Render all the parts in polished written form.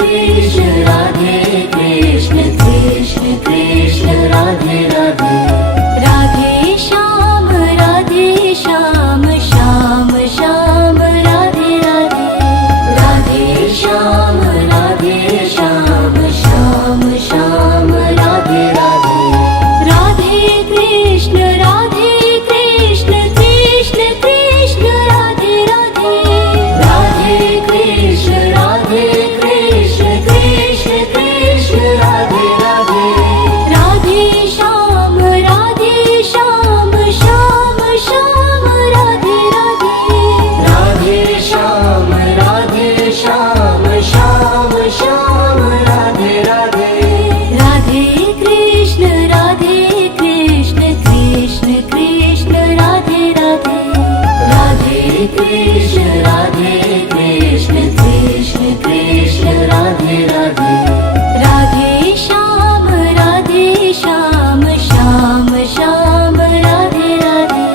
Krishna Radhe Krishna Krishna Krishna Radhe Radhe Radhe Shyam Shyam Shyam Radhe Radhe Radhe Shyam Shyam Shyam Radhe Radhe Radhe Krishna Krishna Krishna Radhe Radhe Radhe Krishna Krishna Krishna Radhe Radhe Radhe Shyam Shyam Shyam Radhe Radhe Radhe Shyam Shyam Shyam Radhe Radhe Radhe Krishna Krishna Krishna Krishna Radhe Radhe Radhe Krishna Krishna Krishna Krishna Radhe Radhe Radhe Shyam Shyam Shyam Radhe Radhe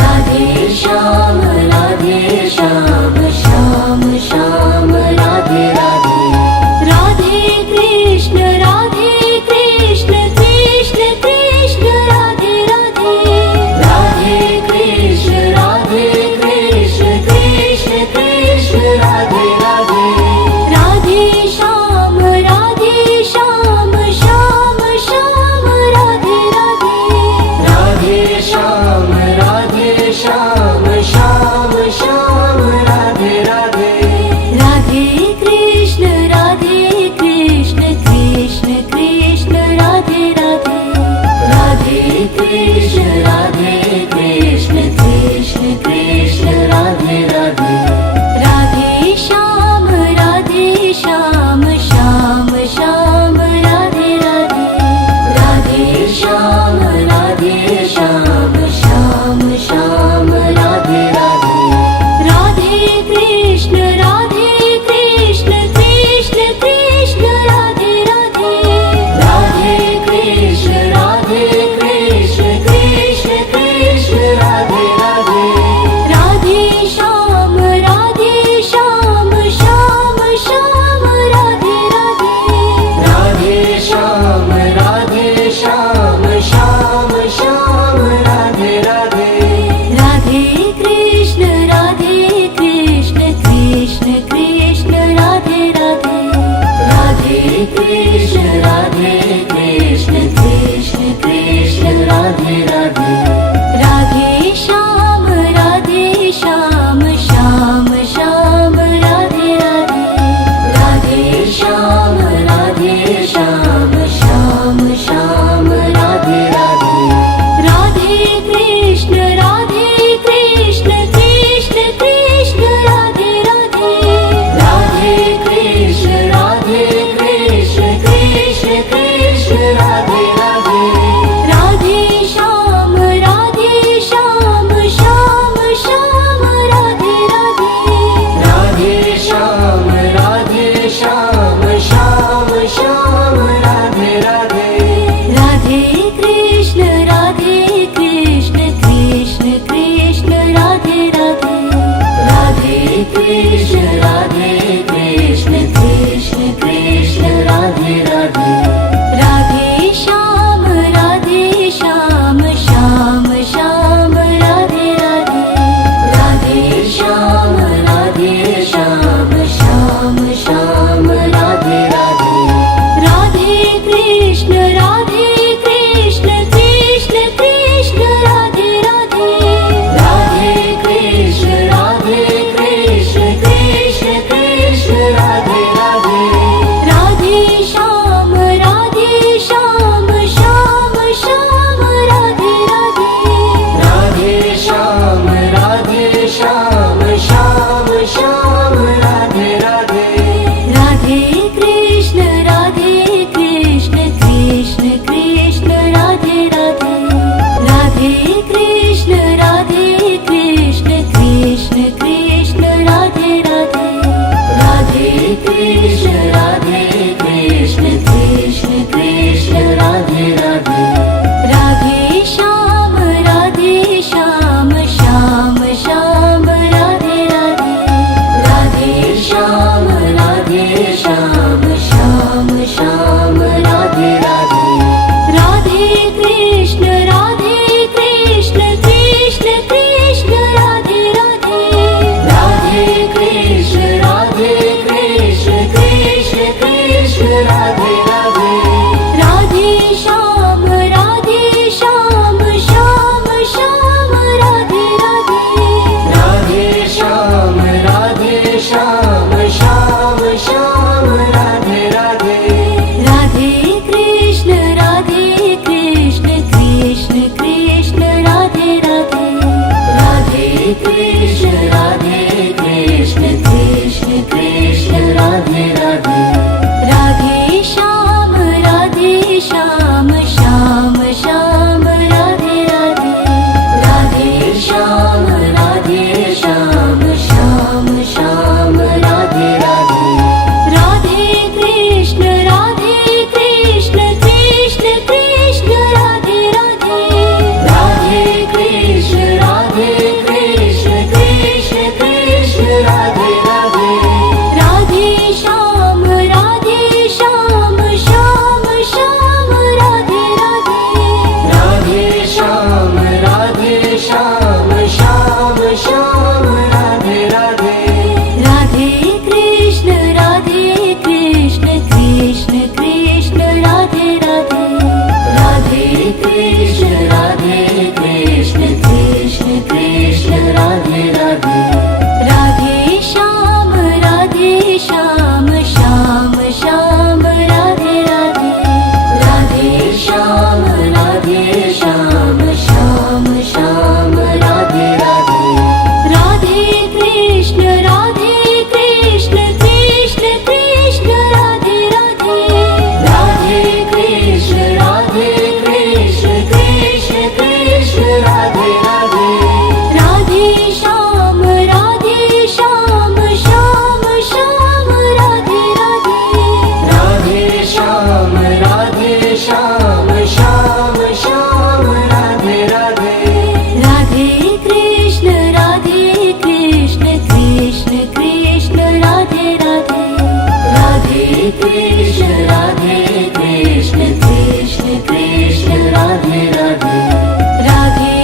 Radhe Shyam Shyam Shyam Radhe Radhe Radhe Krishna Krishna Krishna Radhe Radhe Radhe Krishna Krishna Krishna Radhe Radhe Radhe Shyam Shyam Shyam Radhe Radhe Radhe Shyam Shyam Shyam Radhe Radhe Radhe Radhe Shyam Shyam Shyam Radhe Radhe Radhe Shyam Shyam Shyam Radhe Radhe Radhe Krishna Krishna Krishna Radhe Radhe Radhe Krishna Krishna Krishna Radhe Radhe Radhe Shyam Shyam Shyam Radhe Radhe Radhe Shyam Shyam Shyam Radhe Radhe Radhe Krishna Krishna Krishna Radhe Radhe Radhe Krishna Krishna Krishna Radhe Radhe Radhe Shyam Shyam Shyam Radhe Radhe Radhe Shyam Shyam Shyam Radhe Radhe Radhe Krishna Krishna Krishna Radhe Radhe Radhe Krishna Krishna Krishna Radhe Radhe Radhe Shyam Shyam Shyam Radhe Radhe Radhe Shyam Shyam Shyam Radhe Radhe Radhe Krishna Krishna Krishna Radhe Radhe Radhe Krishna Krishna Krishna Radhe Radhe Radhe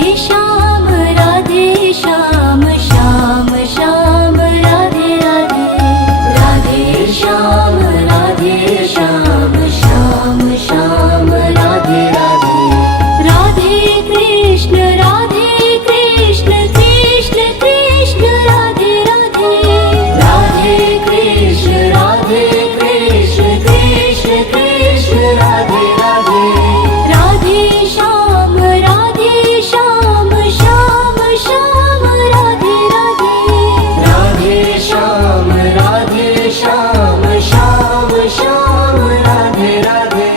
Shyam Shyam Shyam Radhe Radhe Radhe Shyam Shyam Shyam Radhe Radhe Radhe Krishna Krishna Krishna Radhe Radhe Radhe Krishna Krishna Krishna Radhe Radhe Radhe Shyam Shyam Shyam Radhe Radhe Radhe Shyam Shyam Shyam Radhe Radhe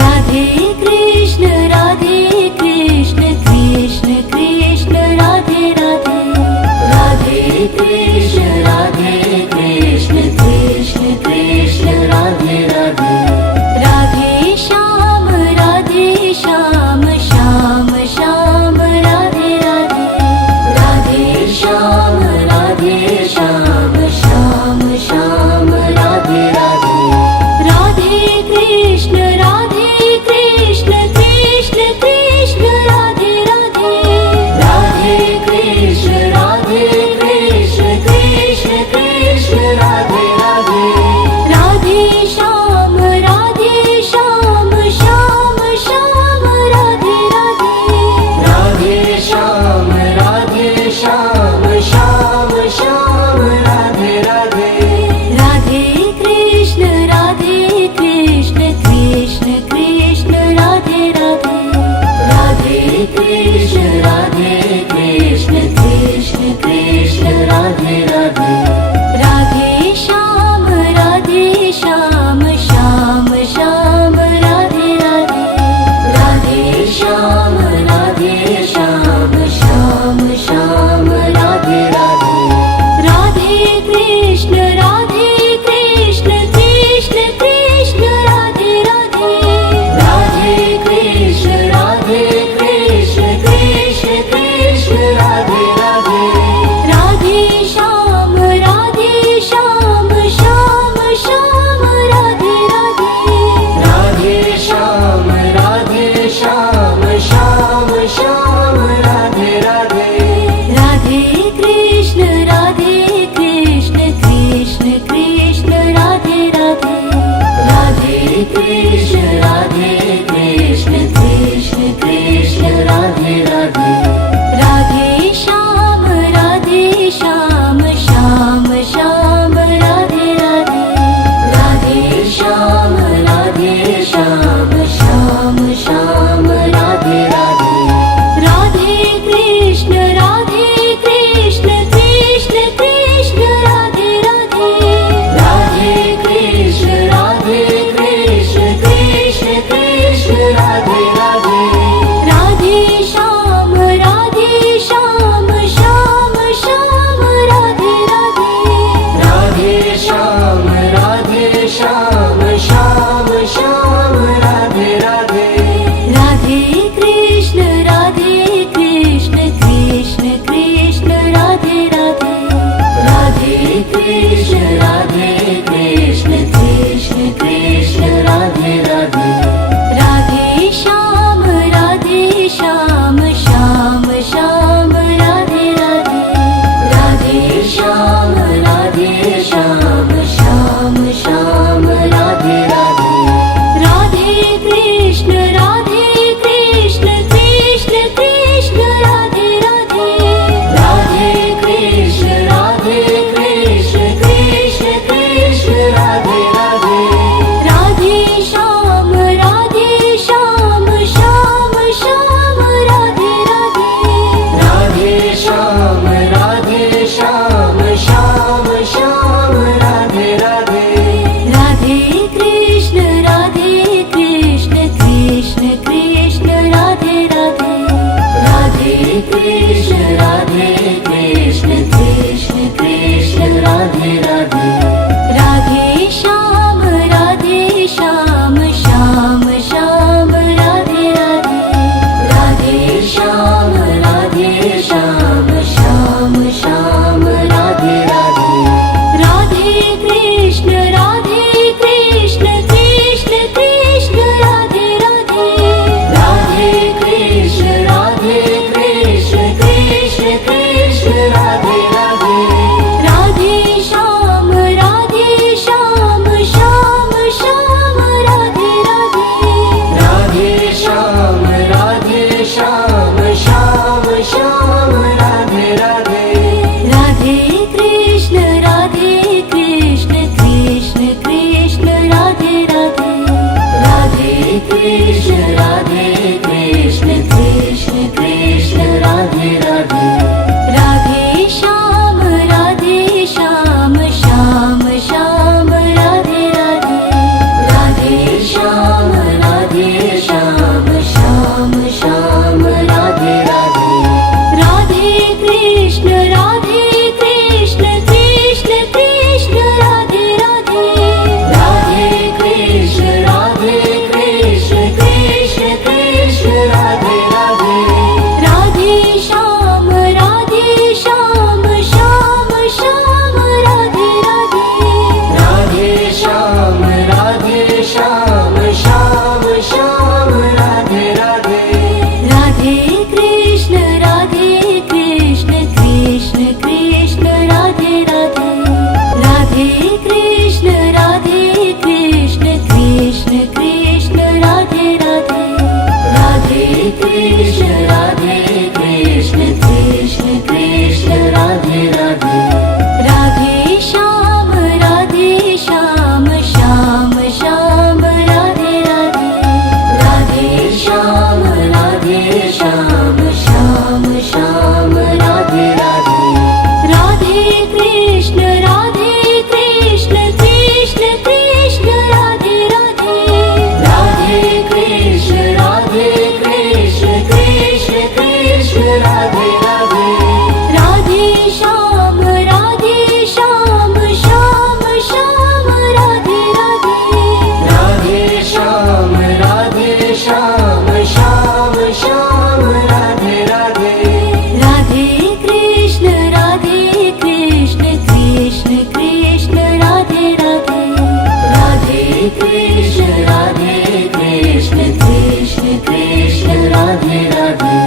Radhe Krishna Krishna Krishna Radhe Radhe Radhe Krishna Krishna Krishna Radhe Radhe Radhe Shyam Shyam Shyam Radhe Radhe Radhe Shyam Shyam Shyam Radhe Radhe Radhe Krishna Krishna Krishna Radhe Radhe Radhe Krishna Krishna Krishna Radhe Radhe Radhe Shyam Shyam Shyam Radhe Radhe Radhe Shyam Shyam Shyam Radhe Radhe Radhe Krishna Krishna Krishna Radhe Radhe Radhe Krishna Krishna Krishna Radhe Radhe Radhe Shyam Shyam Shyam Radhe Radhe Radhe Shyam Shyam Shyam Radhe Radhe Radhe Krishna Krishna Krishna Radhe Radhe Radhe Krishna Krishna Krishna Radhe Radhe Radhe Shyam Shyam Shyam Radhe Radhe Radhe Shyam Shyam Shyam Radhe Radhe Radhe Krishna Krishna Krishna Radhe Radhe Radhe Krishna Krishna Krishna Radhe Radhe Radhe Shyam Shyam Shyam Radhe Radhe Radhe Shyam Shyam Shyam Radhe Radhe Radhe Krishna Krishna Krishna Radhe Radhe Radhe Radhe Radhe Radhe Shyam Shyam Shyam Radhe Radhe Radhe Shyam Shyam Shyam Radhe Radhe Radhe Krishna Krishna Krishna Radhe Radhe Radhe Krishna Krishna Krishna Radhe Radhe Radhe Shyam Shyam Shyam Radhe Radhe Radhe Shyam Shyam Shyam Radhe Radhe Radhe Krishna Krishna Krishna Krishna Radhe Radhe Radhe Krishna Krishna Krishna Krishna Radhe Radhe Radhe Shyam Shyam Shyam Radhe Radhe Radhe Shyam Shyam Shyam Radhe Radhe Radhe Krishna Krishna Krishna Krishna Radhe Radhe Radhe Krishna Krishna Krishna Krishna Radhe Radhe Radhe Shyam Shyam Shyam Radhe Radhe Radhe Shyam Shyam Shyam Radhe Radhe Radhe Krishna Krishna Krishna Krishna Radhe Radhe Radhe Krishna Krishna Krishna Krishna Radhe Radhe Radhe Krishna Krishna Krishna Radhe Radhe Radhe Shyam Shyam Shyam Radhe Radhe Radhe Shyam Shyam Shyam Radhe Radhe Radhe Krishna Krishna Krishna Krishna Radhe Radhe Radhe Krishna Krishna Krishna Krishna Radhe Radhe Radhe Shyam Shyam Shyam Radhe Radhe Radhe Shyam Shyam Shyam Radhe Radhe Radhe Krishna Krishna Krishna Krishna Radhe Radhe Radhe Krishna Krishna Krishna Radhe Radhe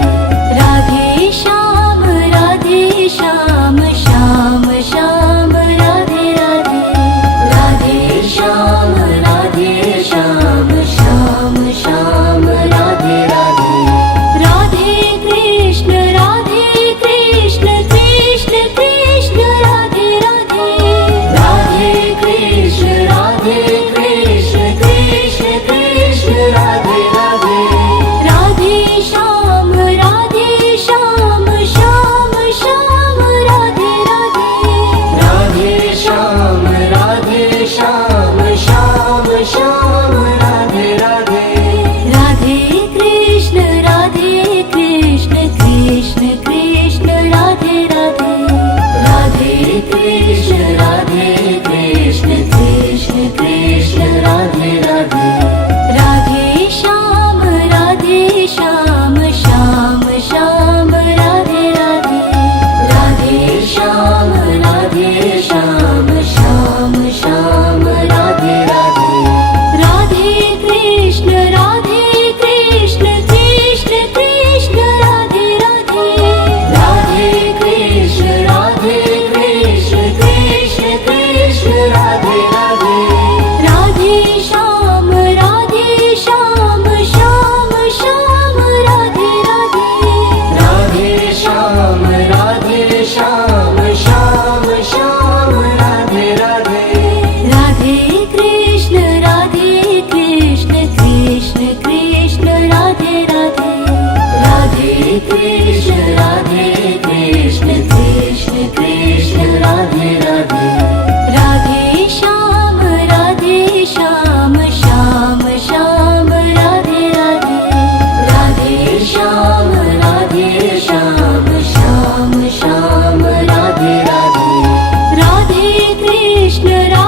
Radhe Shyam Shyam Shyam Radhe Radhe Radhe Shyam Shyam Shyam Radhe Radhe Radhe Krishna Krishna Krishna Krishna Radhe Radhe Radhe Krishna Krishna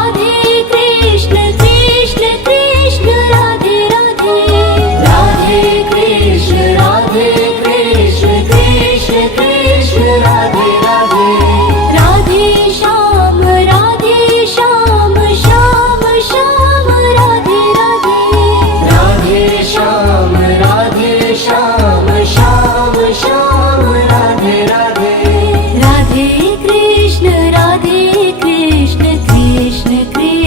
Radhe Krishna Krishna Krishna Radhe Radhe Radhe Krishna Krishna Krishna Radhe Radhe Radhe Shyam Shyam Shyam Radhe Radhe Radhe Shyam Shyam Shyam Radhe Radhe Radhe Krishna Krishna Krishna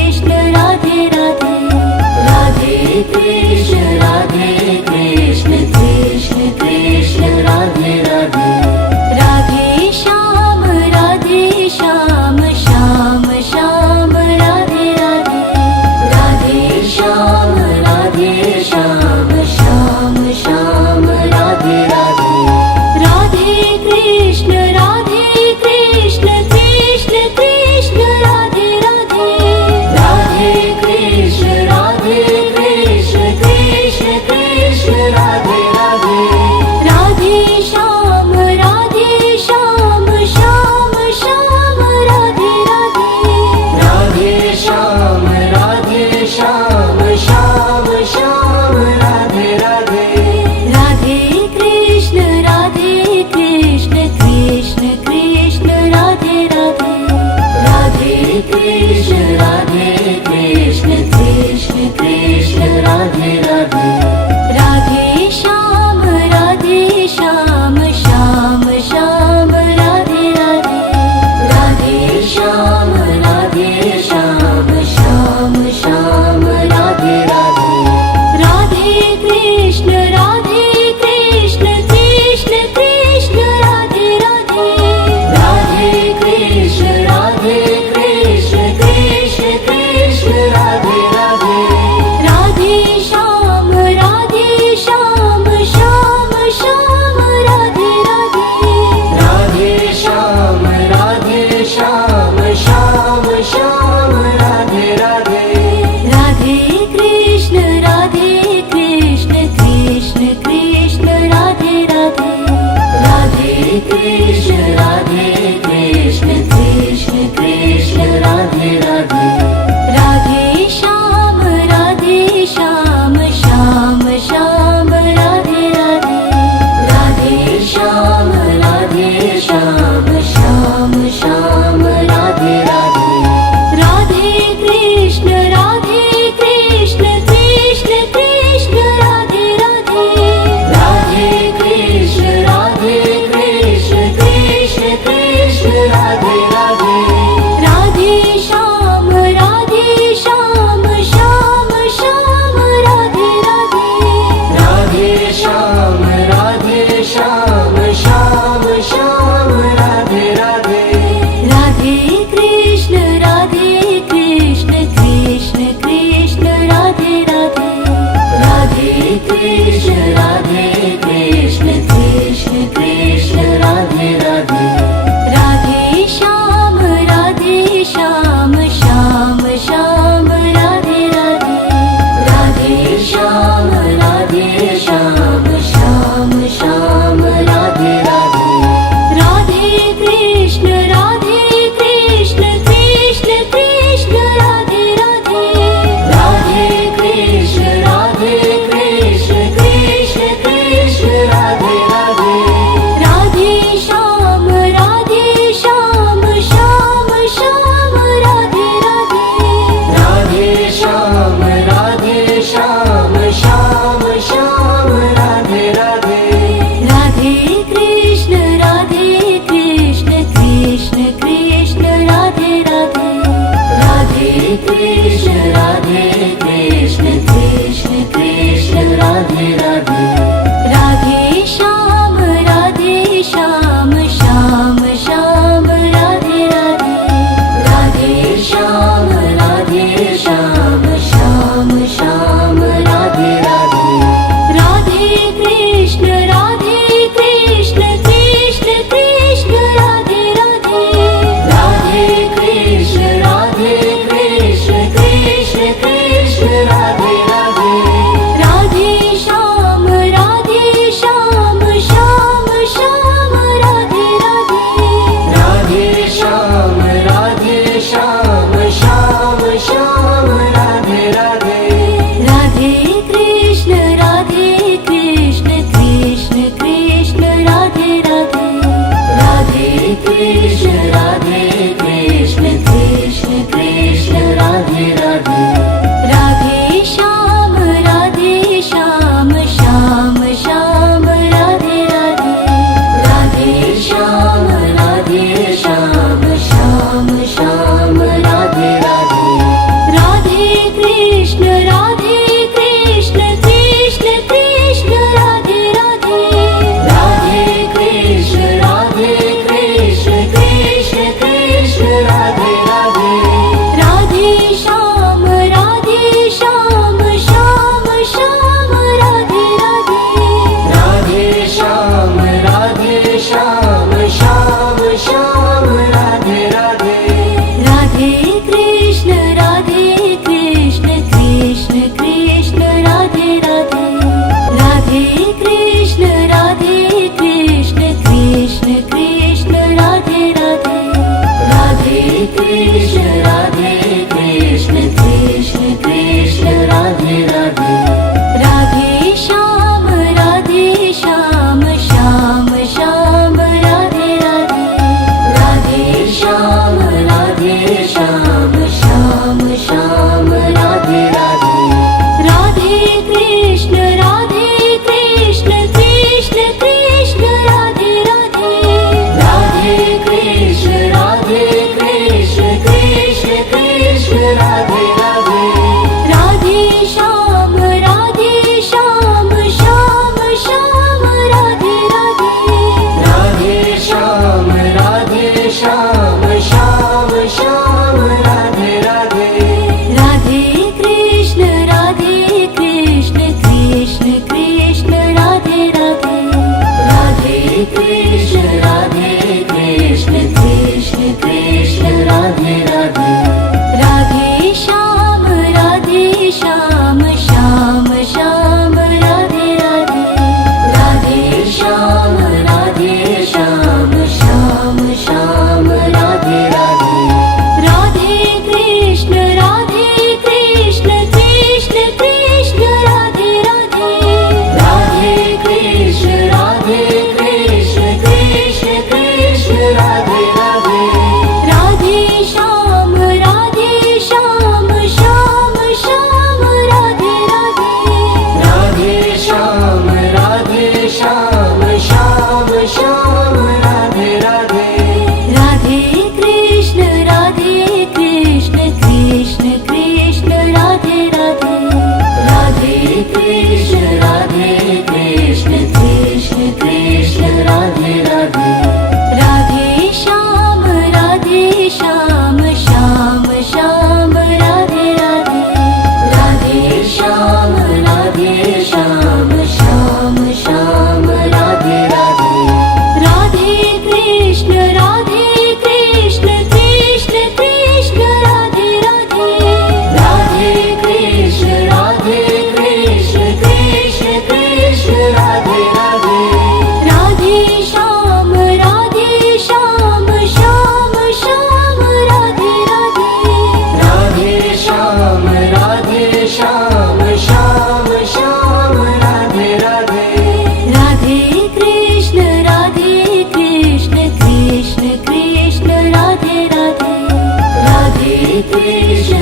Krishna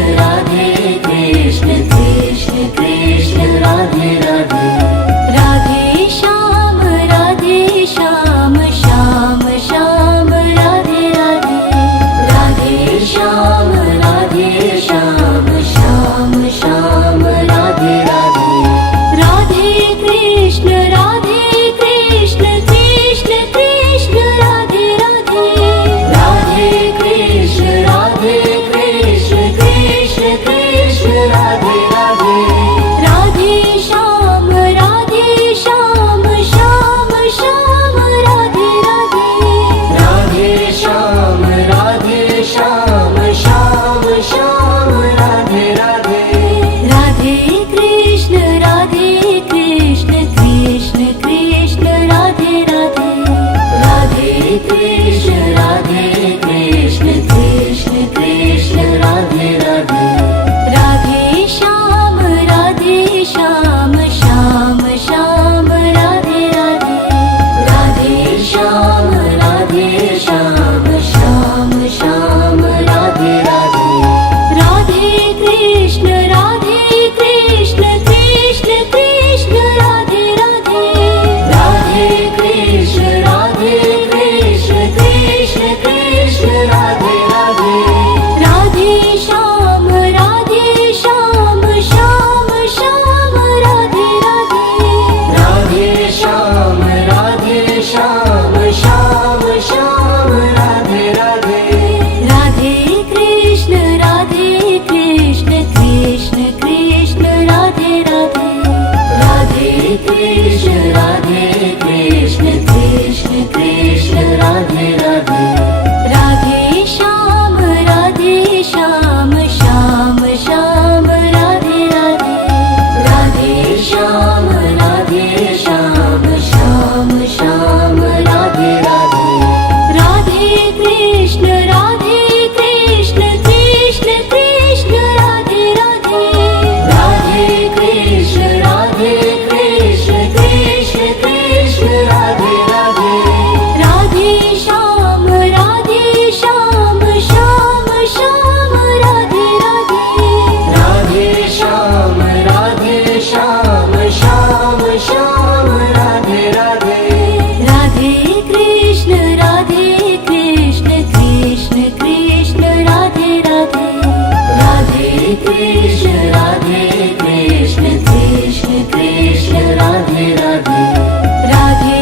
Krishna Krishna Radhe Radhe Radhe Shyam Shyam Shyam Radhe Radhe Radhe Shyam Shyam Shyam Radhe Radhe Radhe Krishna Krishna Krishna Radhe Radhe Radhe Krishna Krishna Krishna Radhe Radhe Radhe Shyam Shyam Shyam Radhe Radhe Radhe Shyam Shyam Shyam Radhe Radhe Radhe Krishna Krishna Krishna Radhe Radhe Radhe Krishna Krishna Krishna Radhe Radhe Radhe Shyam Shyam Shyam Radhe Radhe Radhe Shyam Shyam Shyam Radhe Radhe Radhe Krishna Krishna Krishna Radhe Radhe Radhe Krishna Krishna Krishna Radhe Radhe Radhe Shyam Shyam Shyam Radhe Radhe Radhe Shyam Shyam Shyam Radhe Radhe Radhe Krishna Krishna Krishna Radhe Radhe Radhe Krishna Krishna Krishna Radhe Radhe Radhe Shyam Shyam Shyam Radhe Radhe Radhe Shyam Shyam Shyam Radhe Radhe Radhe Krishna Krishna Krishna Radhe Radhe Radhe Krishna Krishna Krishna Radhe Radhe Radhe Shyam Shyam Shyam Radhe Radhe Radhe Shyam Shyam Shyam Radhe Radhe Radhe Krishna Krishna Krishna Radhe Radhe Radhe Krishna Krishna Krishna Radhe Radhe Radhe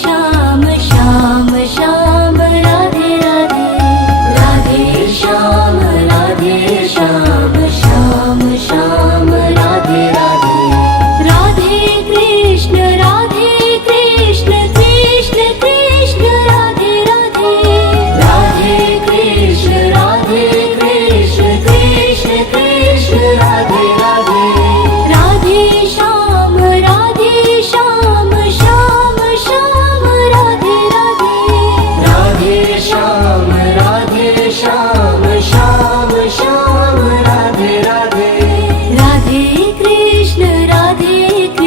Shyam Shyam Shyam Radhe Radhe Radhe Shyam Shyam Shyam Radhe Radhe Radhe Krishna Krishna Krishna Radhe Radhe Radhe Krishna Krishna Krishna Radhe Radhe Radhe Shyam Shyam Shyam Radhe Radhe Radhe Shyam Shyam Shyam Radhe Radhe Radhe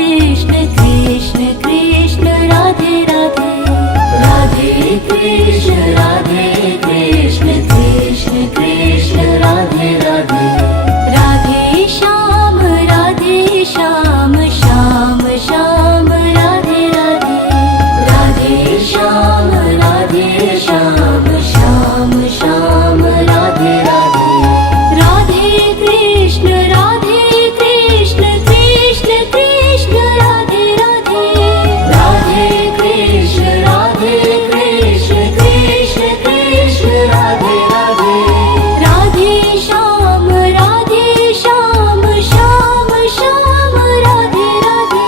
Krishna Krishna Krishna Radhe Radhe Radhe Krishna Krishna Krishna Radhe Radhe Radhe Shyam Shyam Shyam Radhe Radhe Radhe Shyam Shyam Shyam Radhe Radhe Radhe Krishna Krishna Krishna Radhe Radhe Radhe Krishna Krishna Krishna Radhe Radhe Radhe Shyam Shyam Shyam Radhe Radhe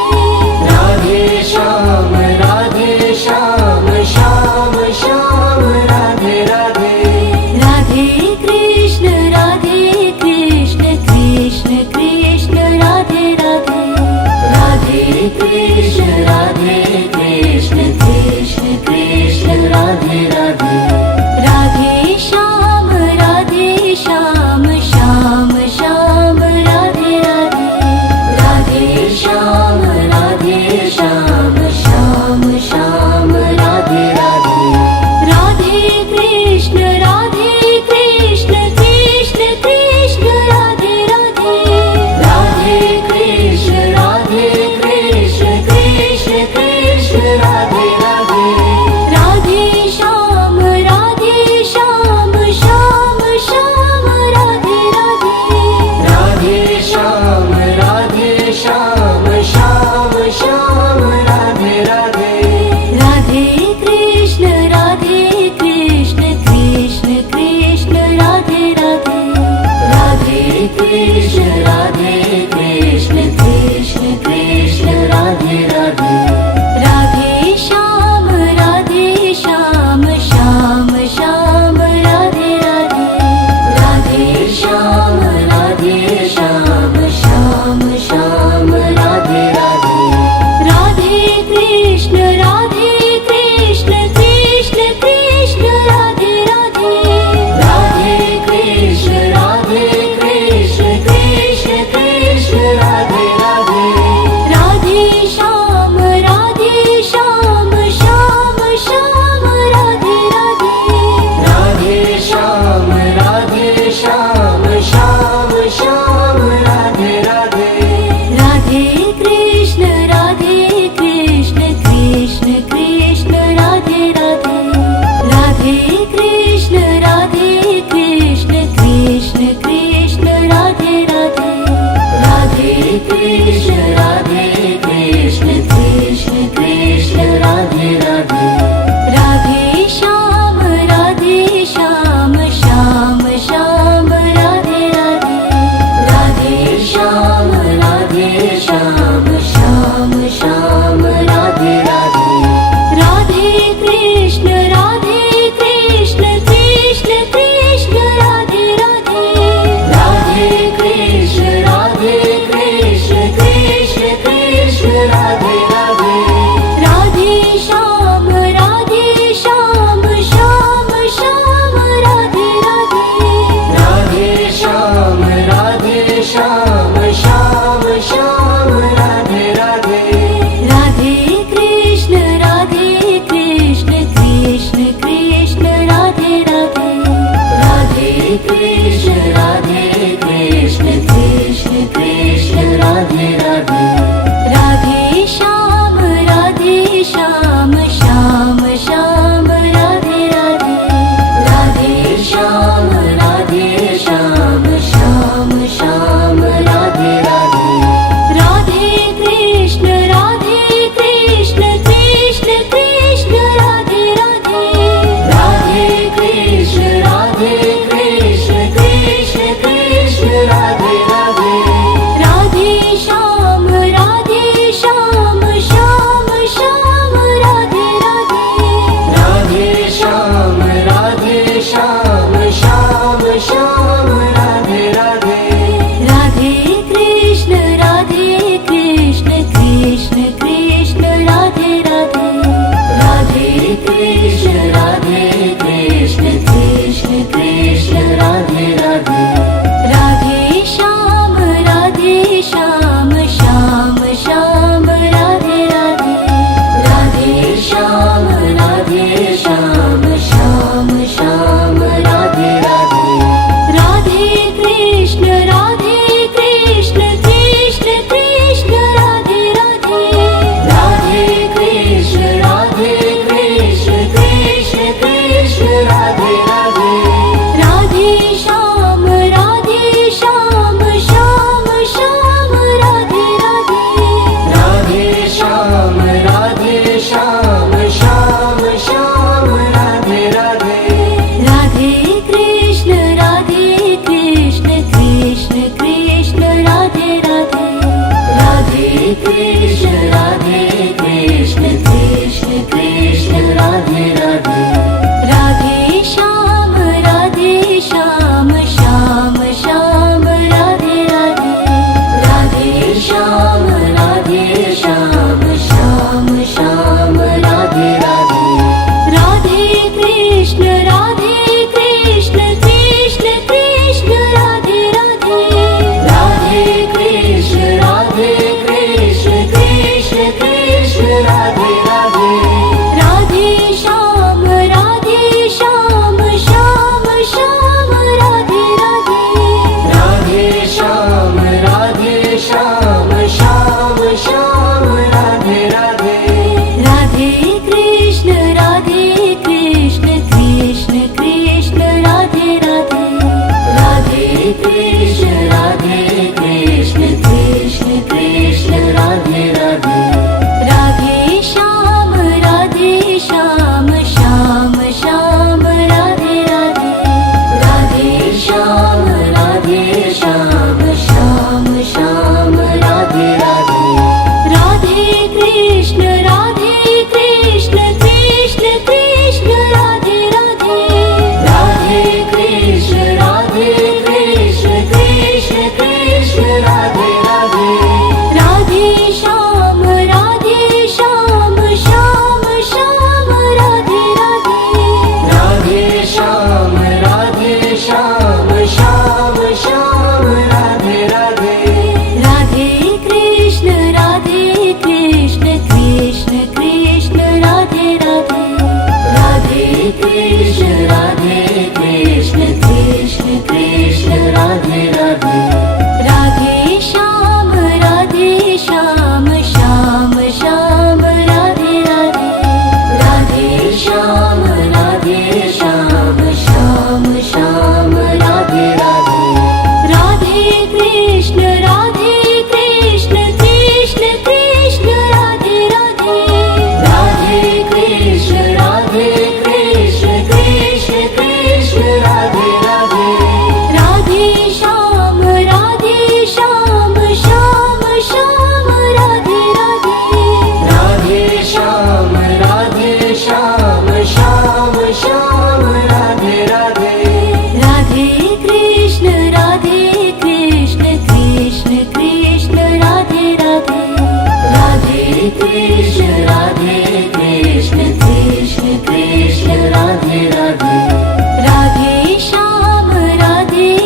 Radhe Shyam Shyam Shyam Radhe Radhe Radhe Krishna Krishna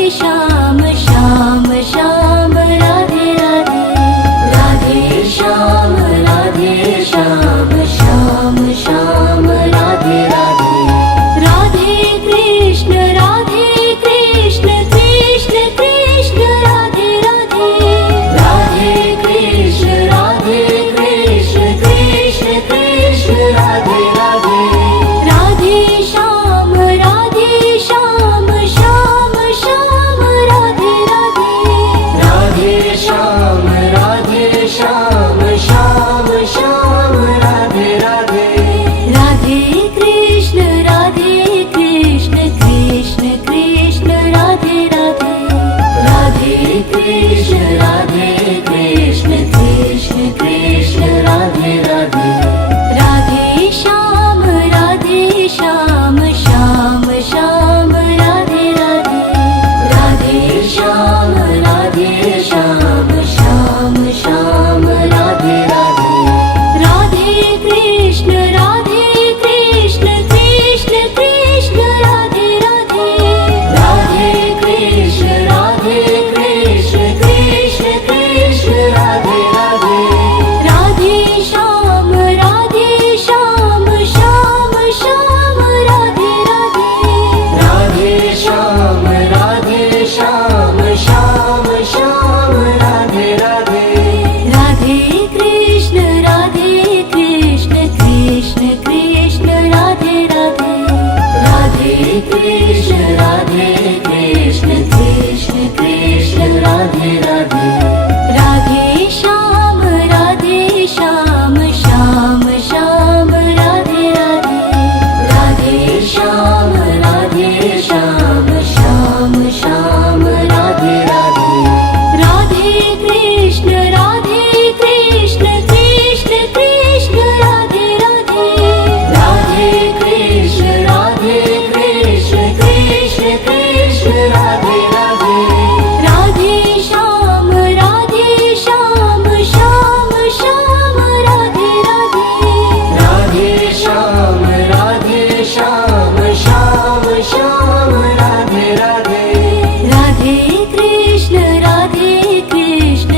Shyam Shyam Shyam Radhe Radhe Radhe Shyam Shyam Shyam Radhe Radhe Radhe Krishna Krishna Krishna Radhe Radhe Radhe Krishna Krishna Krishna Radhe Radhe Radhe Shyam Shyam Shyam Radhe Radhe Radhe Shyam Shyam Shyam Radhe Radhe Radhe Krishna Krishna Krishna Krishna Radhe Radhe Radhe Krishna Krishna Krishna Radhe Radhe Radhe Shyam Shyam Shyam Radhe Radhe Radhe Shyam Shyam Shyam Radhe Radhe Radhe Krishna Krishna Krishna Radhe Radhe Radhe Krishna Krishna Krishna Radhe Radhe Radhe Shyam Shyam Shyam Radhe Radhe Radhe Shyam Shyam Shyam Radhe Radhe Radhe Krishna Krishna Krishna Radhe Radhe Radhe Krishna Krishna Krishna Radhe Radhe Radhe Shyam Shyam Shyam Radhe Radhe Radhe Shyam Shyam Shyam Radhe Radhe Radhe Krishna Krishna Krishna Radhe Radhe Radhe Krishna Krishna Krishna Radhe Radhe Radhe Shyam Shyam Shyam Radhe Radhe Radhe Shyam Shyam Shyam Radhe Radhe Radhe Krishna Krishna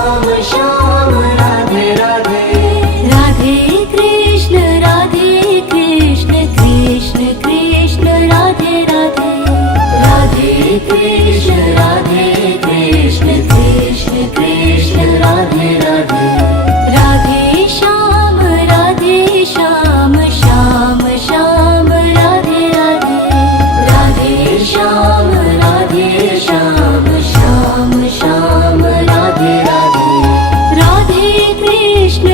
Shyam Shyam Radhe Radhe Radhe Krishna Krishna Krishna Radhe Radhe Radhe Krishna Krishna Krishna Radhe Radhe Radhe Shyam Shyam Shyam Radhe Radhe Radhe Shyam Shyam Shyam Radhe Radhe Radhe Krishna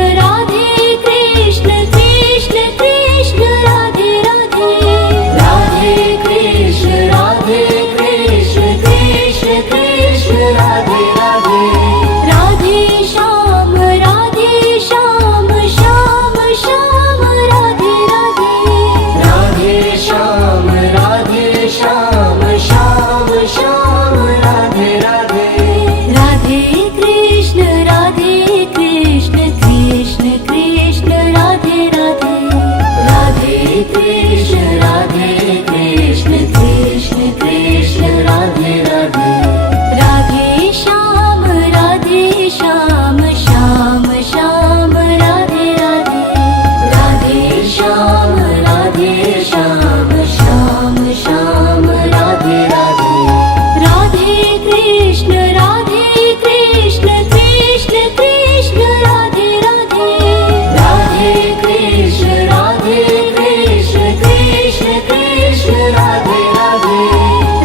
Krishna Krishna Radhe Radhe Radhe Krishna Krishna Krishna Radhe Radhe Radhe Shyam Shyam Shyam Radhe Radhe Radhe Shyam Shyam Shyam Radhe Radhe Radhe Krishna Krishna Krishna Radhe Radhe Radhe Krishna Krishna Krishna Radhe Radhe Radhe Shyam Shyam Shyam Radhe Radhe Radhe Shyam Shyam Shyam Radhe Radhe Radhe Krishna Krishna Krishna Radhe Radhe Radhe Krishna Krishna Krishna Radhe Radhe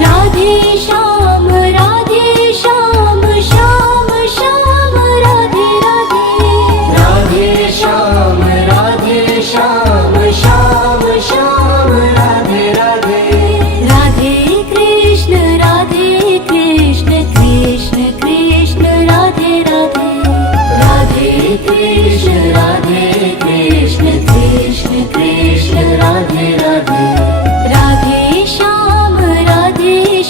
Radhe Shyam Shyam Shyam Radhe Radhe Radhe Shyam Shyam Shyam Radhe Radhe Radhe Krishna Krishna Krishna Radhe Radhe Radhe Krishna Krishna Krishna Radhe Radhe Radhe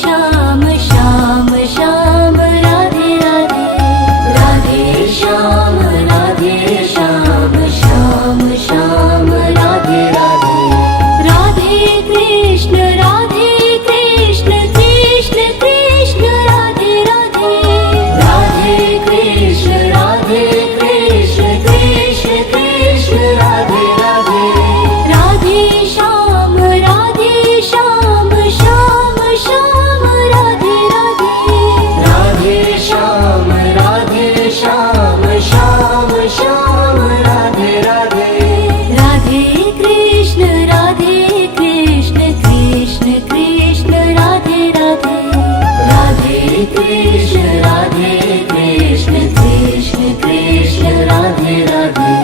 Shyam Shyam Shyam Radhe Radhe Radhe Shyam Shyam Shyam Radhe Radhe Radhe Krishna Krishna Krishna Radhe Radhe Radhe Krishna Krishna Krishna Radhe Radhe Radhe Shyam Shyam Radhe Radhe Radhe Shyam Shyam Radhe Radhe Radhe Krishna Krishna Krishna Radhe Radhe Radhe Krishna Krishna Krishna Radhe Radhe